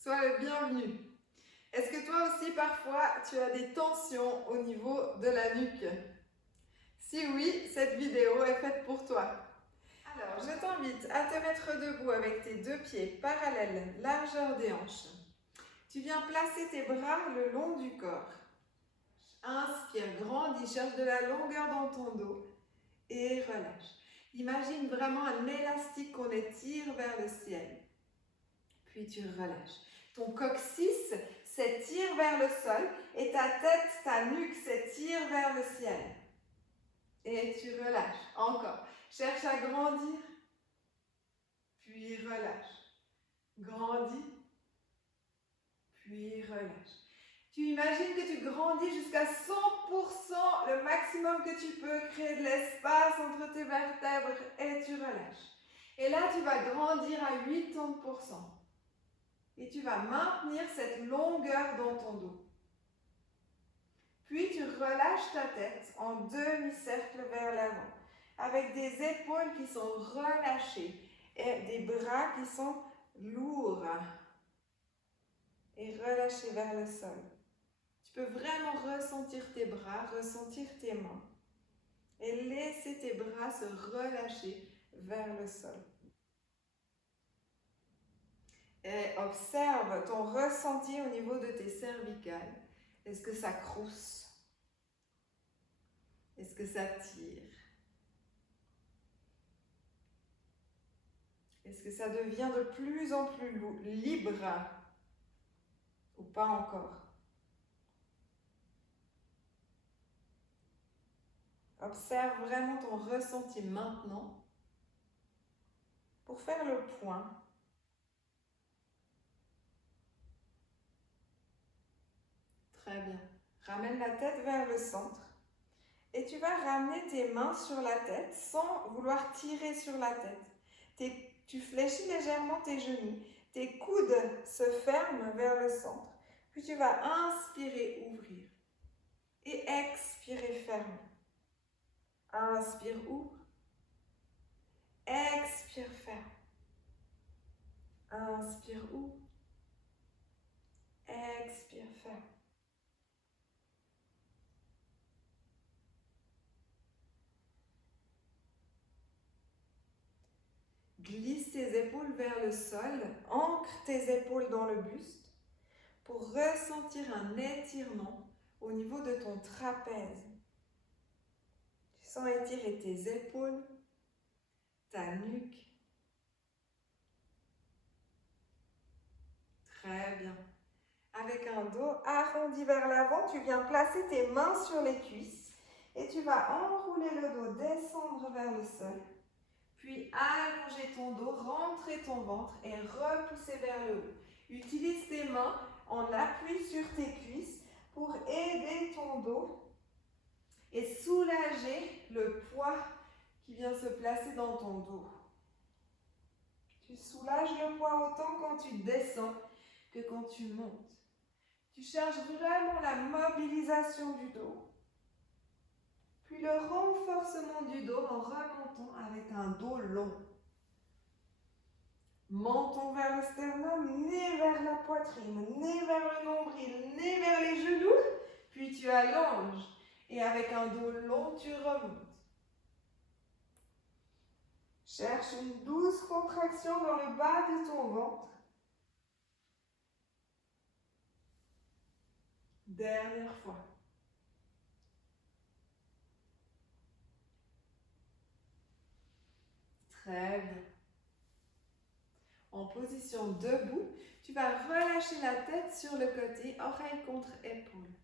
sois le bienvenu. Est-ce que toi aussi parfois tu as des tensions au niveau de la nuque? Si oui, cette vidéo est faite pour toi. Alors, je t'invite à te mettre debout avec tes deux pieds parallèles, largeur des hanches. Tu viens placer tes bras le long du corps. Inspire, grandis, cherche de la longueur dans ton dos et relâche. Imagine vraiment un élastique qu'on étire vers le ciel. Puis tu relâches. Ton coccyx s'étire vers le sol et ta tête, ta nuque s'étire vers le ciel. Et tu relâches. Encore. Cherche à grandir. Puis relâche. Grandis. Puis relâche. Tu imagines que tu grandis jusqu'à 100%, le maximum que tu peux, créer de l'espace entre tes vertèbres et tu relâches. Et là, tu vas grandir à 80%. Et tu vas maintenir cette longueur dans ton dos. Puis tu relâches ta tête en demi-cercle vers l'avant, avec des épaules qui sont relâchées et des bras qui sont lourds et relâchés vers le sol. Tu peux vraiment ressentir tes bras, ressentir tes mains et laisser tes bras se relâcher vers le sol. Et observe ton ressenti au niveau de tes cervicales. Est-ce que ça crousse? Est-ce que ça tire? Est-ce que ça devient de plus en plus libre ou pas encore? Observe vraiment ton ressenti maintenant pour faire le point. Très bien. Ramène la tête vers le centre et tu vas ramener tes mains sur la tête sans vouloir tirer sur la tête. Tu fléchis légèrement tes genoux, tes coudes se ferment vers le centre. Puis tu vas inspirer, ouvrir et expirer, fermer. Inspire, ouvre. Expire, ferme. Inspire, ouvre. Expire, ferme. Glisse tes épaules vers le sol, ancre tes épaules dans le buste pour ressentir un étirement au niveau de ton trapèze. Tu sens étirer tes épaules, ta nuque. Très bien. Avec un dos arrondi vers l'avant, tu viens placer tes mains sur les cuisses et tu vas enrouler le dos, descendre vers le sol. Puis allonger ton dos, rentrer ton ventre et repousser vers le haut. Utilise tes mains en appui sur tes cuisses pour aider ton dos et soulager le poids qui vient se placer dans ton dos. Tu soulages le poids autant quand tu descends que quand tu montes. Tu cherches vraiment la mobilisation du dos. Puis le renforcement du dos en remontant avec un dos long. Menton vers le sternum, nez vers la poitrine, nez vers le nombril, nez vers les genoux. Puis tu allonges et avec un dos long, tu remontes. Cherche une douce contraction dans le bas de ton ventre. Dernière fois. Très bien. En position debout, tu vas relâcher la tête sur le côté, oreille contre épaule.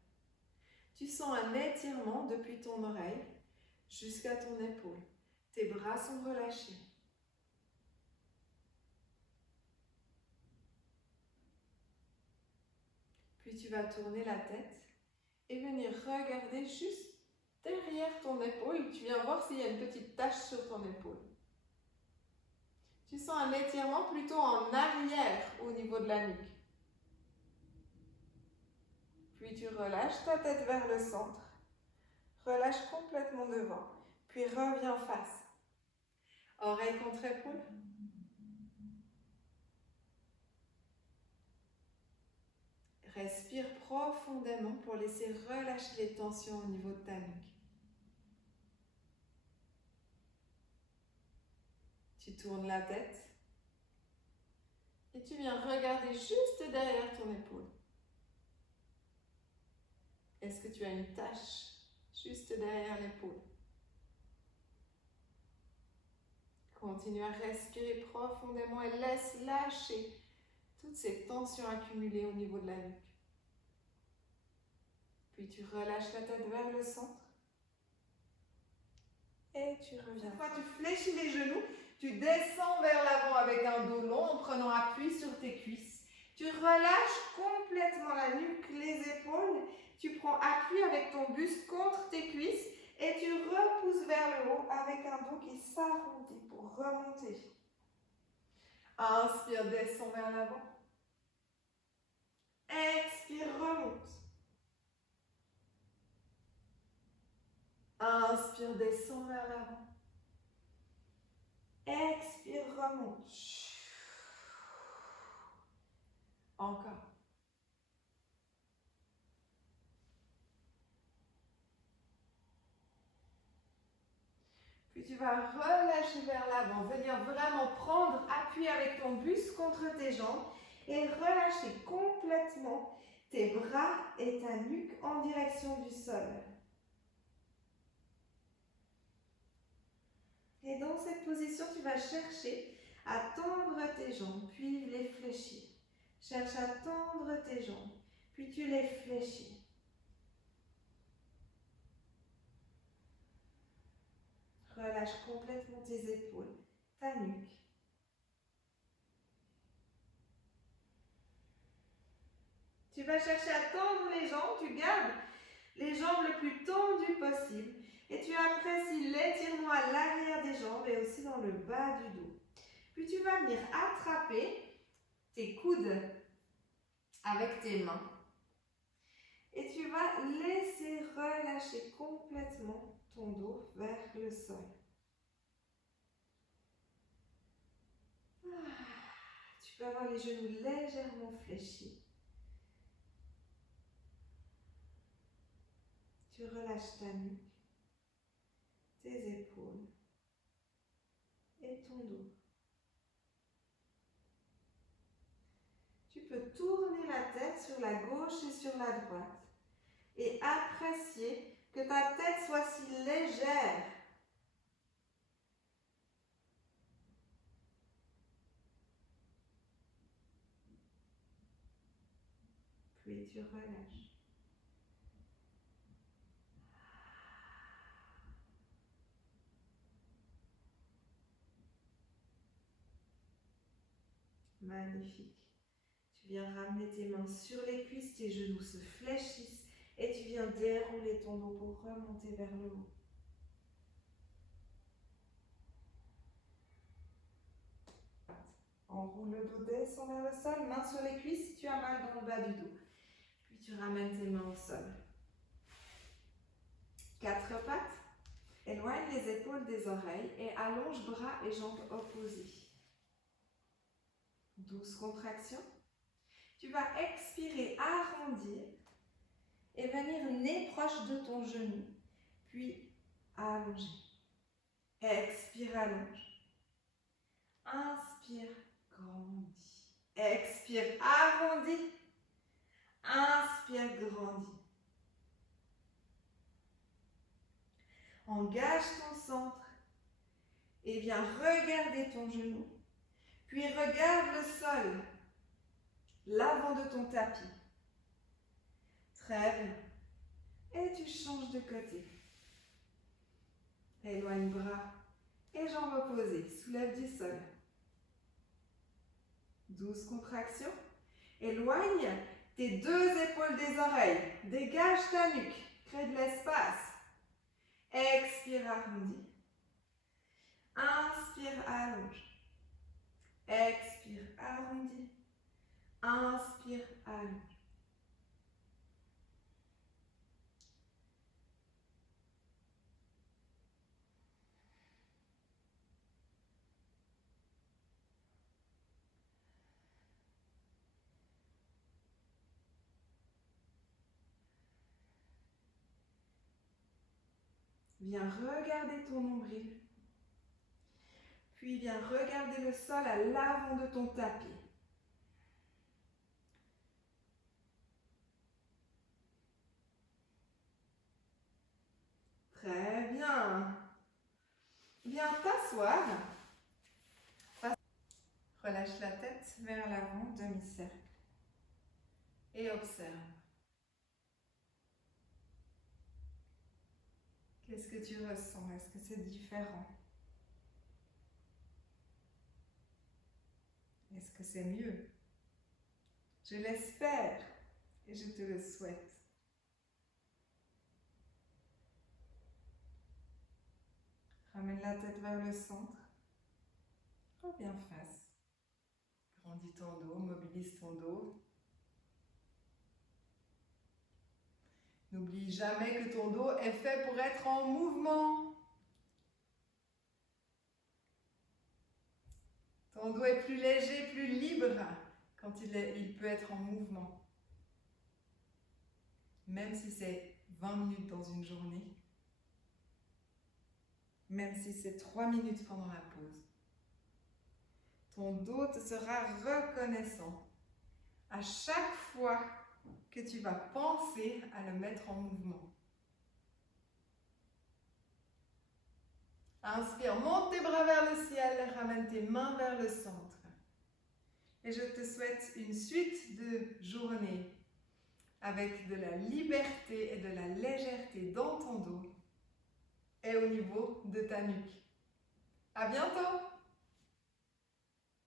Tu sens un étirement depuis ton oreille jusqu'à ton épaule. Tes bras sont relâchés. Puis tu vas tourner la tête et venir regarder juste derrière ton épaule. Tu viens voir s'il y a une petite tache sur ton épaule. Tu sens un étirement plutôt en arrière au niveau de la nuque. Puis tu relâches ta tête vers le centre. Relâche complètement devant. Puis reviens face. Oreille contre épaule. Respire profondément pour laisser relâcher les tensions au niveau de ta nuque. Tu tournes la tête et tu viens regarder juste derrière ton épaule. Est-ce que tu as une tache juste derrière l'épaule? Continue à respirer profondément et laisse lâcher toutes ces tensions accumulées au niveau de la nuque. Puis tu relâches la tête vers le centre. Et tu reviens. Cette fois, tu fléchis les genoux. Tu descends vers l'avant avec un dos long en prenant appui sur tes cuisses. Tu relâches complètement la nuque, les épaules. Tu prends appui avec ton buste contre tes cuisses et tu repousses vers le haut avec un dos qui s'arrondit pour remonter. Inspire, descends vers l'avant. Expire, remonte. Inspire, descends vers l'avant. Expire, remonte. Encore. Puis tu vas relâcher vers l'avant, venir vraiment prendre appui avec ton buste contre tes jambes et relâcher complètement tes bras et ta nuque en direction du sol. Et dans cette position, tu vas chercher à tendre tes jambes, puis les fléchir. Cherche à tendre tes jambes, puis tu les fléchis. Relâche complètement tes épaules, ta nuque. Tu vas chercher à tendre les jambes, tu gardes les jambes le plus tendues possible et tu apprécies l'étirement à l'arrière des jambes et aussi dans le bas du dos. Puis tu vas venir attraper tes coudes avec tes mains et tu vas laisser relâcher complètement ton dos vers le sol. Tu peux avoir les genoux légèrement fléchis. Tu relâches ta nuque, tes épaules et ton dos. Tu peux tourner la tête sur la gauche et sur la droite et apprécier que ta tête soit si légère. Puis tu relâches. Magnifique. Tu viens ramener tes mains sur les cuisses, tes genoux se fléchissent et tu viens dérouler ton dos pour remonter vers le haut. Enroule le dos, descends vers le sol, main sur les cuisses si tu as mal dans le bas du dos. Puis tu ramènes tes mains au sol. 4 pattes. Éloigne les épaules des oreilles et allonge bras et jambes opposés. 12 contractions. Tu vas expirer, arrondir et venir nez proche de ton genou, puis allonger. Expire, allonge. Inspire, grandis. Expire, arrondis. Inspire, grandis. Engage ton centre et viens regarder ton genou, puis regarde le sol, l'avant de ton tapis. Très bien. Et tu changes de côté. Éloigne bras et jambes opposées. Soulève du sol. 12 contractions. Éloigne tes 2 épaules des oreilles. Dégage ta nuque. Crée de l'espace. Expire, arrondis. Inspire, allonge. Expire, arrondis. Inspire, allonge. Viens regarder ton nombril. Puis viens regarder le sol à l'avant de ton tapis. Très bien. Viens t'asseoir. Relâche la tête vers l'avant, demi-cercle. Et observe. Qu'est-ce que tu ressens? Est-ce que c'est différent? Est-ce que c'est mieux? Je l'espère et je te le souhaite. Ramène la tête vers le centre. Reviens face. Grandis ton dos, mobilise ton dos. N'oublie jamais que ton dos est fait pour être en mouvement. Ton dos est plus léger, plus libre quand il peut être en mouvement. Même si c'est 20 minutes dans une journée, même si c'est 3 minutes pendant la pause. Ton dos te sera reconnaissant à chaque fois que tu vas penser à le mettre en mouvement. Inspire, monte tes bras vers le ciel, ramène tes mains vers le centre. Et je te souhaite une suite de journées avec de la liberté et de la légèreté dans ton dos et au niveau de ta nuque. À bientôt!